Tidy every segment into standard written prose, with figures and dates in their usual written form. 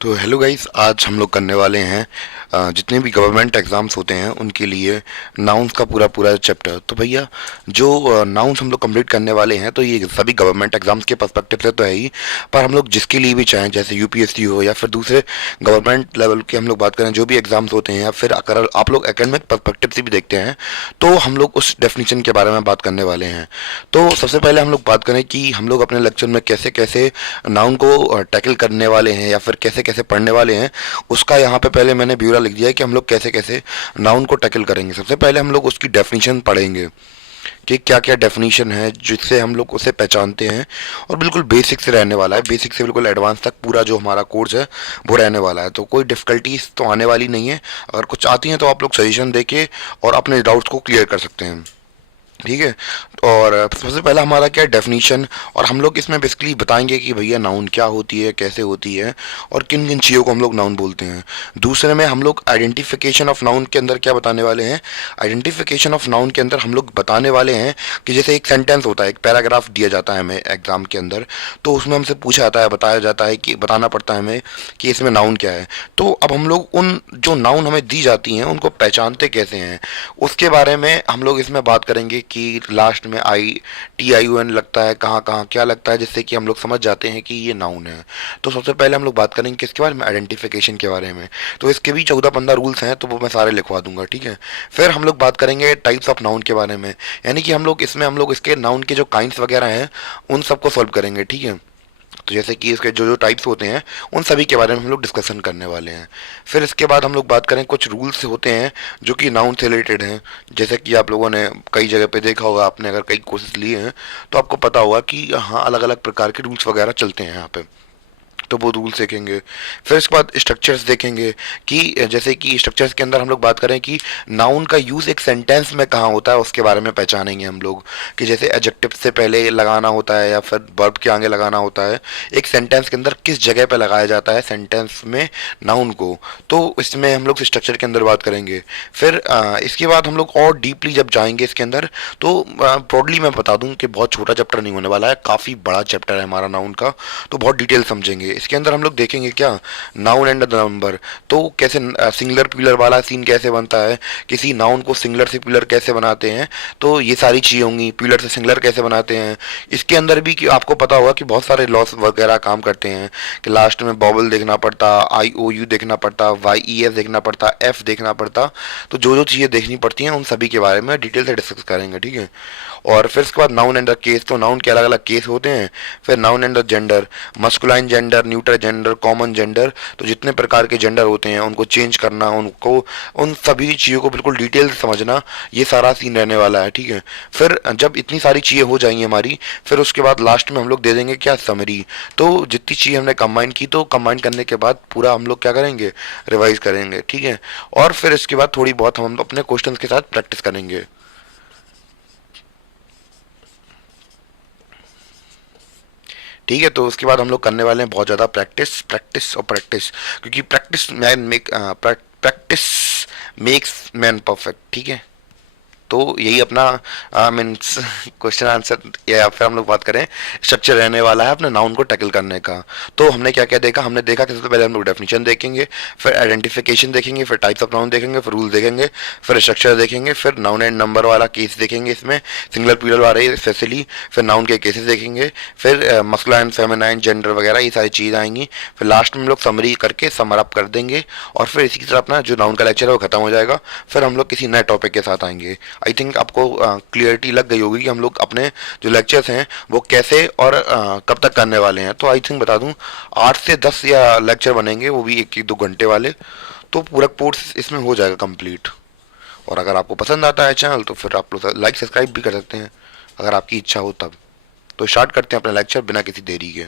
तो hello guys, आज हम लोग करने वाले हैं जितने भी गवर्नमेंट एग्ज़ाम्स होते हैं उनके लिए नाउन्स का पूरा पूरा चैप्टर। तो भैया जो नाउन्स हम लोग कंप्लीट करने वाले हैं तो ये सभी गवर्नमेंट एग्ज़ाम्स के पर्सपेक्टिव से तो है ही, पर हम लोग जिसके लिए भी चाहें, जैसे यूपीएससी हो या फिर दूसरे गवर्नमेंट लेवल के हम लोग बात करें जो भी एग्ज़ाम्स होते हैं, या फिर अगर आप लोग एकेडमिक पर्सपेक्टिव से भी देखते हैं तो हम लोग उस डेफिनेशन के बारे में बात करने वाले हैं। तो सबसे पहले हम लोग बात करें कि हम लोग अपने लेक्चर में कैसे कैसे नाउन को टैकल करने वाले हैं या फिर कैसे कैसे पढ़ने वाले हैं, उसका यहाँ पे पहले मैंने ब्यूरा लिख दिया है कि हम लोग कैसे कैसे नाउन को टैकल करेंगे। सबसे पहले हम लोग उसकी डेफिनेशन पढ़ेंगे कि क्या क्या डेफिनेशन है जिससे हम लोग उसे पहचानते हैं, और बिल्कुल बेसिक से रहने वाला है, बेसिक से बिल्कुल एडवांस तक पूरा जो हमारा कोर्स है वो रहने वाला है। तो कोई डिफ़िकल्टीज तो आने वाली नहीं है। अगर कुछ आती हैं तो आप लोग सजेशन देके और अपने डाउट्स को क्लियर कर सकते हैं, ठीक है। और सबसे पहला हमारा क्या है, डेफिनेशन। और हम लोग इसमें बेसिकली बताएंगे कि भैया नाउन क्या होती है, कैसे होती है, और किन किन चीज़ों को हम लोग नाउन बोलते हैं। दूसरे में हम लोग आइडेंटिफिकेशन ऑफ नाउन के अंदर क्या बताने वाले हैं, आइडेंटिफिकेशन ऑफ नाउन के अंदर हम लोग बताने वाले हैं कि जैसे एक सेंटेंस होता है, एक पैराग्राफ दिया जाता है हमें एग्जाम के अंदर, तो उसमें हमसे पूछा जाता है, बताया जाता है कि बताना पड़ता है हमें कि इसमें नाउन क्या है। तो अब हम लोग उन जो नाउन हमें दी जाती हैं उनको पहचानते कैसे हैं, उसके बारे में हम लोग इसमें बात करेंगे कि लास्ट में TIUN लगता है, कहाँ कहाँ क्या लगता है, जिससे कि हम लोग समझ जाते हैं कि ये नाउन है। तो सबसे पहले हम लोग बात करेंगे किसके बारे में, आइडेंटिफिकेशन के बारे में। तो इसके भी 14-15 रूल्स हैं, तो वो मैं सारे लिखवा दूंगा, ठीक है। फिर हम लोग बात करेंगे टाइप्स ऑफ नाउन के बारे में, यानी कि हम लोग इसके नाउन के जो काइंड्स वगैरह हैं उन सबको सॉल्व करेंगे, ठीक है। तो जैसे कि इसके जो जो टाइप्स होते हैं उन सभी के बारे में हम लोग डिस्कशन करने वाले हैं। फिर इसके बाद हम लोग बात करें कुछ रूल्स होते हैं जो कि नाउन से रिलेटेड हैं। जैसे कि आप लोगों ने कई जगह पे देखा होगा, आपने अगर कई कोर्सेज लिए हैं तो आपको पता होगा कि हाँ अलग अलग प्रकार के रूल्स वगैरह चलते हैं यहाँ पे, तो वो रूल्स देखेंगे। फिर इसके बाद स्ट्रक्चर्स देखेंगे कि जैसे कि स्ट्रक्चर्स के अंदर हम लोग बात करें कि नाउन का यूज़ एक सेंटेंस में कहाँ होता है उसके बारे में पहचानेंगे हम लोग, कि जैसे एडजेक्टिव से पहले लगाना होता है या फिर वर्ब के आगे लगाना होता है, एक सेंटेंस के अंदर किस जगह पे लगाया जाता है सेंटेंस में नाउन को। तो इसमें हम लोग स्ट्रक्चर के अंदर बात करेंगे। फिर इसके बाद हम लोग और डीपली जब जाएंगे इसके अंदर, तो ब्रॉडली मैं बता दूं कि बहुत छोटा चैप्टर नहीं होने वाला है, काफ़ी बड़ा चैप्टर है हमारा नाउन का, तो बहुत डिटेल समझेंगे। इसके अंदर हम लोग देखेंगे क्या, नाउन एंड द नंबर, तो कैसे सिंगुलर प्यूलर वाला सीन कैसे बनता है, किसी नाउन को सिंगुलर से प्यूलर कैसे बनाते हैं, तो ये सारी चीज़ें होंगी। प्यूलर से सिंगुलर कैसे बनाते हैं, इसके अंदर भी कि आपको पता होगा कि बहुत सारे लॉस वगैरह काम करते हैं, कि लास्ट में बॉबल देखना पड़ता, IOU देखना पड़ता, YES देखना पड़ता, F देखना पड़ता। तो जो जो चीज़ें देखनी पड़ती हैं उन सभी के बारे में डिटेल से डिस्कस करेंगे, ठीक है। और फिर उसके बाद नाउन एंड द केस, तो नाउन के अलग अलग केस होते हैं। फिर noun and the gender, masculine gender, neutral gender, common gender, तो जितने प्रकार के जेंडर होते हैं उनको चेंज करना, उनको उन सभी चीज़ों को बिल्कुल डिटेल से समझना, ये सारा सीन रहने वाला है, ठीक है। फिर जब इतनी सारी चीज़ें हो जाएंगी हमारी, फिर उसके बाद लास्ट में हम लोग दे देंगे क्या, समरी। तो जितनी चीज़ें हमने कंबाइन की, तो कंबाइन करने के बाद पूरा हम लोग क्या करेंगे, रिवाइज करेंगे, ठीक है। और फिर इसके बाद थोड़ी बहुत हम अपने क्वेश्चंस के साथ प्रैक्टिस करेंगे, ठीक है। तो उसके बाद हम लोग करने वाले हैं बहुत ज़्यादा प्रैक्टिस, प्रैक्टिस और प्रैक्टिस, क्योंकि प्रैक्टिस मेक्स मैन परफेक्ट, ठीक है। तो यही अपना मीन्स क्वेश्चन आंसर, या फिर हम लोग बात करें स्ट्रक्चर रहने वाला है अपने नाउन को टैकल करने का। तो हमने क्या क्या देखा, हमने देखा कि सबसे पहले हम लोग डेफिनेशन देखेंगे, फिर आइडेंटिफिकेशन देखेंगे, फिर टाइप्स ऑफ नाउन देखेंगे, फिर रूल देखेंगे, फिर स्ट्रक्चर देखेंगे, फिर नाउन एंड नंबर वाला केस देखेंगे, इसमें सिंगुलर प्लूरल वाले स्पेशली, फिर नाउन के केसेस देखेंगे, फिर मस्कुलाइन फेमिनाइन जेंडर वगैरह ये सारी चीज़ आएंगी। फिर लास्ट में हम लोग समरी करके समर अप कर देंगे, और फिर इसी की तरह अपना जो नाउन का लेक्चर है वो खत्म हो जाएगा। फिर हम लोग किसी नए टॉपिक के साथ आएंगे। आई थिंक आपको क्लियरिटी लग गई होगी कि हम लोग अपने जो लेक्चर्स हैं वो कैसे और कब तक करने वाले हैं। तो आई थिंक बता दूं 8 से 10 या लेक्चर बनेंगे, वो भी 1-2 घंटे वाले, तो पूरा कोर्स इसमें हो जाएगा कंप्लीट। और अगर आपको पसंद आता है चैनल तो फिर आप लोग लाइक सब्सक्राइब भी कर सकते हैं, अगर आपकी इच्छा हो तब। तो स्टार्ट करते हैं अपना लेक्चर बिना किसी देरी के।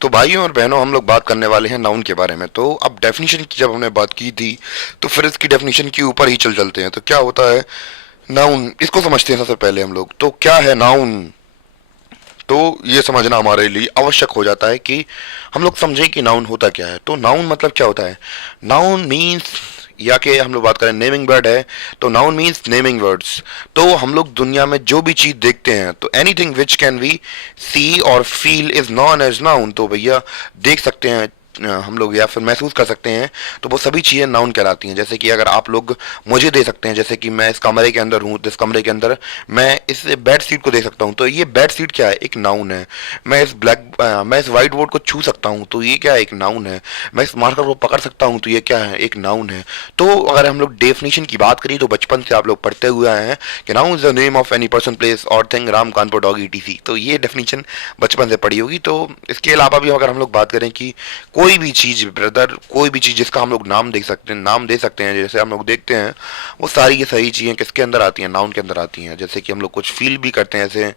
तो भाइयों और बहनों, हम लोग बात करने वाले हैं नाउन के बारे में। तो अब डेफिनेशन की जब हमने बात की थी, तो फिर इसकी डेफिनेशन के ऊपर ही चलते हैं। तो क्या होता है नाउन, इसको समझते हैं सबसे पहले हम लोग। तो क्या है नाउन, तो ये समझना हमारे लिए आवश्यक हो जाता है कि हम लोग समझें कि नाउन होता क्या है। तो नाउन मतलब क्या होता है, नाउन मीन्स, या कि हम लोग बात करें नेमिंग वर्ड है, तो नाउन मीन्स नेमिंग वर्ड्स। तो हम लोग दुनिया में जो भी चीज़ देखते हैं, तो anything which can we see और feel is known as noun. तो भैया देख सकते हैं, हम लोग या फिर महसूस कर सकते हैं, तो वो सभी चीज़ें नाउन कहलाती हैं। जैसे कि अगर आप लोग मुझे दे सकते हैं, जैसे कि मैं इस कमरे के अंदर हूँ, तो इस कमरे के अंदर मैं इस बेड शीट को दे सकता हूँ, तो ये बेड शीट क्या है? एक नाउन है। मैं इस व्हाइट बोर्ड को छू सकता हूँ, तो ये क्या है? एक नाउन है। मैं इस मार्कर को पकड़ सकता हूँ, तो ये क्या है? एक नाउन है। तो अगर हम लोग डेफिनेशन की बात करें, तो बचपन से आप लोग पढ़ते हुए आए हैं कि noun is the name of any person, place और thing, Ram, Kanpur, dog, etc. तो ये डेफिनेशन बचपन से पढ़ी होगी। तो इसके अलावा भी अगर हम लोग बात करें कि कोई भी चीज़ ब्रदर, कोई भी चीज़ जिसका हम लोग नाम देख सकते हैं, नाम दे सकते हैं, जैसे हम लोग देखते हैं, वो सारी की सारी चीज़ें किसके अंदर आती हैं? नाउन के अंदर आती हैं। जैसे कि हम लोग कुछ फील भी करते हैं, जैसे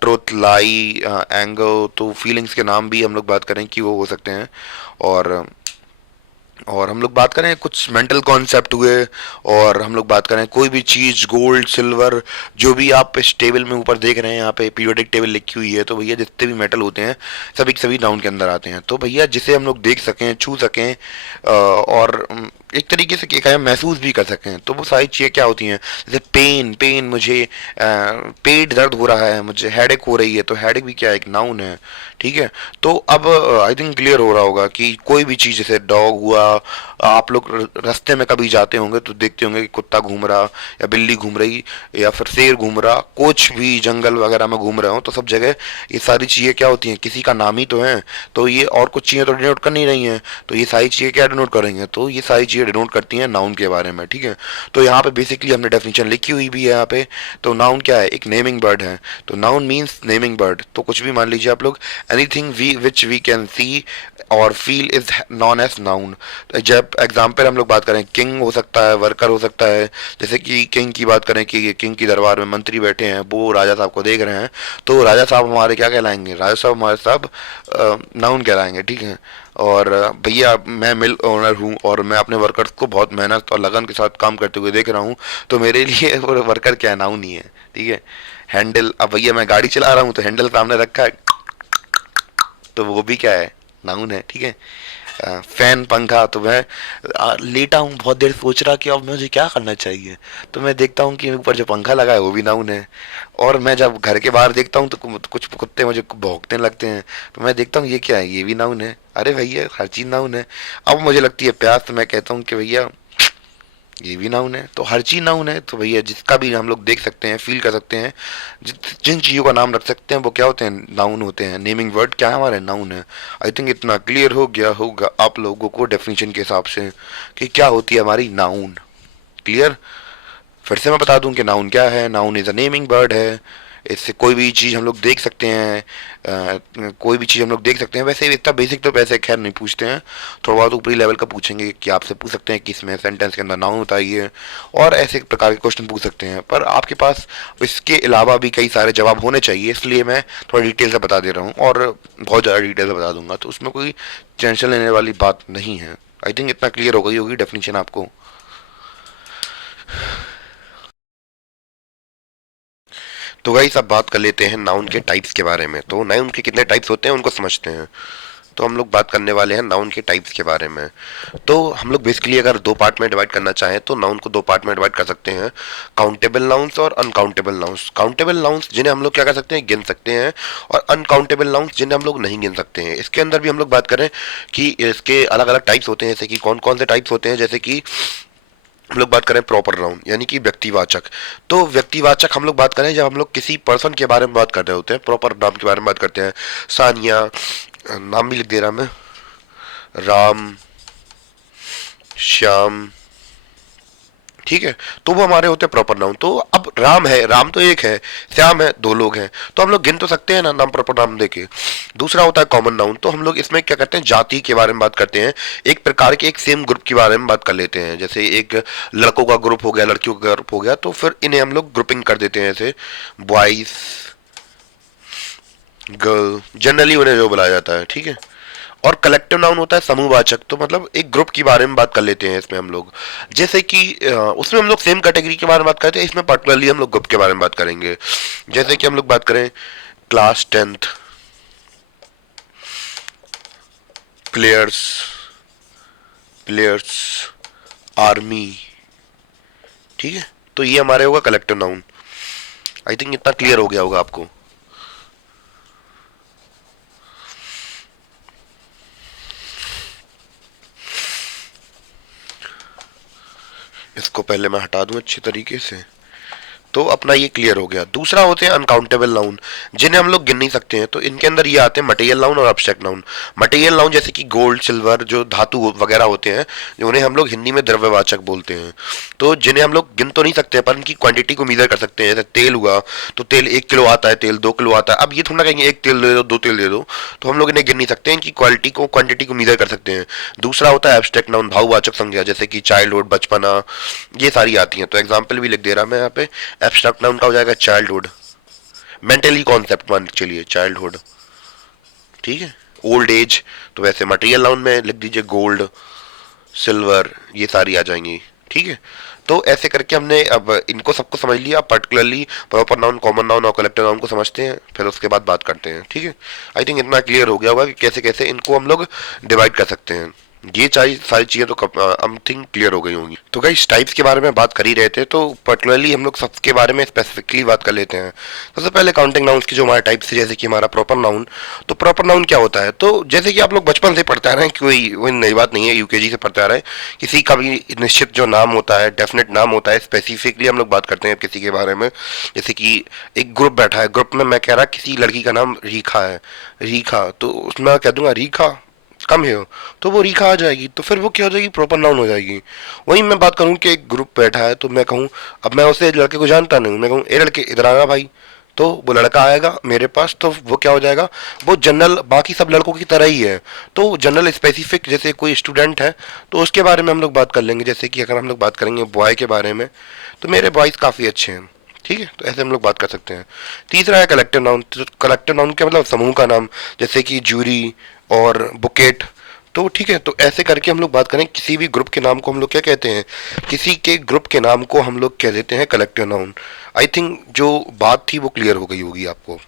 ट्रुथ, लाई, एंगर, तो फीलिंग्स के नाम भी हम लोग बात करें कि वो हो सकते हैं। और हम लोग बात करें कुछ मेंटल कॉन्सेप्ट हुए, और हम लोग बात करें कोई भी चीज़, गोल्ड, सिल्वर, जो भी आप इस टेबल में ऊपर देख रहे हैं, यहाँ पे पीरियोडिक टेबल लिखी हुई है, तो भैया जितने भी मेटल होते हैं सभी के सभी नाउन के अंदर आते हैं। तो भैया जिसे हम लोग देख सकें, छू सकें, और एक तरीके से क्या कहें, महसूस भी कर सकें, तो वो सारी चीज़ें क्या होती हैं? जैसे पेन, मुझे पेट दर्द हो रहा है, मुझे हेडेक हो रही है, तो हेडेक भी क्या है? एक नाउन है। ठीक है। तो अब आई थिंक क्लियर हो रहा होगा कि कोई भी चीज़, जैसे डॉग हुआ, आप लोग रास्ते में कभी जाते होंगे तो देखते होंगे कि कुत्ता घूम रहा, या बिल्ली घूम रही, या फिर शेर घूम रहा, कुछ भी जंगल वगैरह में घूम रहे हो, तो सब जगह ये सारी चीज़ें क्या होती हैं? किसी का नाम ही तो है। तो ये और कुछ चीज़ें तो डिनोट कर नहीं रही हैं, तो ये सारी चीज़ें क्या डिनोट करेंगे? तो ये सारी चीज़ें डिनोट करती हैं नाउन के बारे में। ठीक है। तो यहाँ पे बेसिकली हमने डेफिनेशन लिखी हुई भी है यहाँ पे। तो नाउन क्या है? एक नेमिंग बर्ड है। तो नाउन मीन्स नेमिंग बर्ड। तो कुछ भी मान लीजिए आप लोग, anything we which we can see और feel is known as noun. जब एग्जाम्पल हम लोग बात करें, किंग हो सकता है, वर्कर हो सकता है। जैसे कि किंग की बात करें कि किंग की दरबार में मंत्री बैठे हैं, वो राजा साहब को देख रहे हैं, तो राजा साहब हमारे क्या कहलाएंगे? राजा साहब हमारे साहब नाउन कहलाएंगे। ठीक है। और भैया मैं मिल ओनर हूँ, और मैं अपने वर्कर्स को बहुत मेहनत और लगन के साथ काम करते हुए देख रहा हूँ, तो मेरे लिए वो वर्कर क्या है? नाउन ही है। ठीक है। हैंडल, अब भैया मैं गाड़ी चला रहा हूँ, तो हैंडल सामने रखा है, तो वो भी क्या है? नाउन है। ठीक है। फैन, पंखा, तो मैं लेटा हूँ, बहुत देर सोच रहा कि अब मुझे क्या करना चाहिए, तो मैं देखता हूँ कि ऊपर जो पंखा लगा है वो भी नाउन है। और मैं जब घर के बाहर देखता हूँ, तो कुछ कुत्ते मुझे भौंकने लगते हैं, तो मैं देखता हूँ ये क्या है? ये भी नाउन है। अरे भैया हर चीज़ नाउन है। अब मुझे लगती है प्यास, तो मैं कहता हूँ कि भैया ये भी नाउन है। तो हर चीज नाउन है। तो भैया जिसका भी हम लोग देख सकते हैं, फील कर सकते हैं, जिन चीजों का नाम रख सकते हैं, वो क्या होते हैं? नाउन होते हैं। नेमिंग वर्ड क्या है? हमारे नाउन है। आई थिंक इतना क्लियर हो गया होगा आप लोगों को डेफिनेशन के हिसाब से कि क्या होती है हमारी नाउन। क्लियर? फिर से मैं बता दूं कि नाउन क्या है। Noun is a naming bird है। इससे कोई भी चीज़ हम लोग देख सकते हैं, कोई भी चीज़ हम लोग देख सकते हैं। वैसे इतना बेसिक तो वैसे खैर नहीं पूछते हैं, थोड़ा बहुत ऊपरी लेवल का पूछेंगे कि आपसे पूछ सकते हैं कि इसमें सेंटेंस के अंदर नाउन बताइए, और ऐसे प्रकार के क्वेश्चन पूछ सकते हैं। पर आपके पास इसके अलावा भी कई सारे जवाब होने चाहिए, इसलिए मैं थोड़ा डिटेल से बता दे रहा हूँ, और बहुत ज़्यादा डिटेल से बता दूंगा, तो उसमें कोई टेंशन लेने वाली बात नहीं है। आई थिंक इतना क्लियर हो गई होगी डेफिनेशन आपको। तो गाइस अब बात कर लेते हैं नाउन के टाइप्स के बारे में। तो नाउन के कितने टाइप्स होते हैं उनको समझते हैं। तो हम लोग बात करने वाले हैं नाउन के टाइप्स के बारे में। तो हम लोग बेसिकली अगर दो पार्ट में डिवाइड करना चाहें, तो नाउन को दो पार्ट में डिवाइड कर सकते हैं, काउंटेबल नाउन्स और अनकाउंटेबल नाउन्स। काउंटेबल नाउन्स जिन्हें हम लोग क्या कर सकते हैं? गिन सकते हैं। और अनकाउंटेबल नाउन्स जिन्हें हम लोग नहीं गिन सकते हैं। इसके अंदर भी हम लोग बात करें कि इसके अलग अलग टाइप्स होते हैं, जैसे कि कौन कौन से टाइप्स होते हैं। जैसे कि हम लोग बात करें प्रॉपर नाउन, यानी कि व्यक्तिवाचक। तो व्यक्तिवाचक हम लोग बात करें जब हम लोग किसी पर्सन के बारे में बात कर रहे होते हैं, प्रॉपर नाम के बारे में बात करते हैं। सानिया, नाम भी लिख दे रहा मैं, राम, श्याम। ठीक है। तो वो हमारे होते हैं प्रॉपर नाउन। तो अब राम है, राम तो एक है, श्याम है, दो लोग हैं, तो हम लोग गिन तो सकते हैं ना नाम, प्रॉपर नाम देके। दूसरा होता है कॉमन नाउन। तो हम लोग इसमें क्या करते हैं? जाति के बारे में बात करते हैं, एक प्रकार के एक सेम ग्रुप के बारे में बात कर लेते हैं। जैसे एक लड़कों का ग्रुप हो गया, लड़कियों का ग्रुप हो गया, तो फिर इन्हें हम लोग ग्रुपिंग कर देते हैं, जैसे बॉयज, गर्ल, जनरली उन्हें जो बुलाया जाता है। ठीक है। और कलेक्टिव नाउन होता है समूहवाचक। तो मतलब एक ग्रुप के बारे में बात कर लेते हैं इसमें हम लोग। जैसे कि उसमें हम लोग सेम कैटेगरी के बारे में बात करते हैं, इसमें पर्टिकुलरली हम लोग ग्रुप के बारे में बात करेंगे। जैसे कि हम लोग बात करें class 10th, players, players, army. ठीक है। तो ये हमारे होगा कलेक्टिव नाउन। आई थिंक इतना क्लियर हो गया होगा आपको। इसको पहले मैं हटा दूं अच्छी तरीके से। तो अपना ये क्लियर हो गया। दूसरा होते हैं अनकाउंटेबल नाउन, जिन्हें हम लोग गिन नहीं सकते हैं। तो इनके अंदर ये आते हैं मटेरियल नाउन और एब्स्ट्रैक्ट नाउन। मटेरियल नाउन जैसे कि गोल्ड, सिल्वर, जो धातु वगैरह होते हैं, जो उन्हें हम लोग हिंदी में द्रव्यवाचक बोलते हैं। तो जिन्हें हम लोग गिन तो नहीं सकते पर इनकी क्वांटिटी को मीजर कर सकते हैं। जैसे तेल हुआ, तो तेल 1 किलो आता है, तेल 2 किलो आता है। अब ये थोड़ा ना कहेंगे 1 तेल दे दो, 2 तेल दे दो। तो हम लोग इन्हें गिन नहीं सकते, इनकी क्वालिटी को, क्वांटिटी को मीजर कर सकते हैं। दूसरा होता है एब्स्ट्रैक्ट नाउन, भाववाचक संज्ञा, जैसे कि चाइल्डहुड, बचपना, ये सारी आती हैं। तो एग्जाम्पल भी लिख दे रहा मैं यहाँ पे। एब्स्ट्रैक्ट नाउन का हो जाएगा चाइल्डहुड, मेंटली कॉन्सेप्ट मान के चलिए चाइल्डहुड, ठीक है। ओल्ड एज, तो वैसे मटेरियल नाउन में लिख दीजिए गोल्ड, सिल्वर, ये सारी आ जाएंगी, ठीक है। तो ऐसे करके हमने अब इनको सबको समझ लिया। Particularly proper noun, common noun और कलेक्टिव नाउन को समझते हैं, फिर उसके बाद बात करते हैं, ठीक है। आई थिंक इतना क्लियर हो गया होगा कि कैसे कैसे इनको हम लोग डिवाइड कर सकते हैं। ये सारी चीज़ें तो आई थिंक क्लियर हो गई होंगी। तो गाइस टाइप्स के बारे में बात कर ही रहे थे, तो पर्टिकुलरली हम लोग सबके बारे में स्पेसिफिकली बात कर लेते हैं। सबसे पहले काउंटिंग नाउन्स की जो हमारे टाइप्स है, जैसे कि हमारा प्रॉपर नाउन। तो प्रॉपर नाउन क्या होता है? तो जैसे कि आप लोग बचपन से पढ़ते आ रहे हैं, कोई नई बात नहीं है, यूकेजी से पढ़ते आ रहे हैं। किसी का भी निश्चित जो नाम होता है, डेफिनेट नाम होता है, स्पेसिफिकली हम लोग बात करते हैं किसी के बारे में। जैसे कि एक ग्रुप बैठा है, ग्रुप में मैं कह रहा किसी लड़की का नाम रीखा है, रीखा, तो उसमें कह दूंगा रीखा कम है, तो वो रीखा आ जाएगी। तो फिर वो क्या हो जाएगी? प्रॉपर नाउन हो जाएगी। वहीं मैं बात करूं कि एक ग्रुप बैठा है, तो मैं कहूं, अब मैं उसे लड़के को जानता नहीं हूं, मैं कहूं ए लड़के इधर आना भाई, तो वो लड़का आएगा मेरे पास, तो वो क्या हो जाएगा? वो जनरल बाकी सब लड़कों की तरह ही है। तो जनरल स्पेसिफिक, जैसे कोई स्टूडेंट है तो उसके बारे में हम लोग बात कर लेंगे। जैसे कि अगर हम लोग बात करेंगे बॉय के बारे में, तो मेरे बॉयज काफ़ी अच्छे हैं, ठीक है। तो ऐसे हम लोग बात कर सकते हैं। तीसरा है कलेक्टिव नाउन। तो कलेक्टिव नाउन क्या मतलब? समूह का नाम, जैसे कि जूरी और बुकेट। तो ठीक है, तो ऐसे करके हम लोग बात करें किसी भी ग्रुप के नाम को हम लोग क्या कहते हैं? किसी के ग्रुप के नाम को हम लोग कह देते हैं कलेक्टिव नाउन। आई थिंक जो बात थी वो क्लियर हो गई होगी आपको।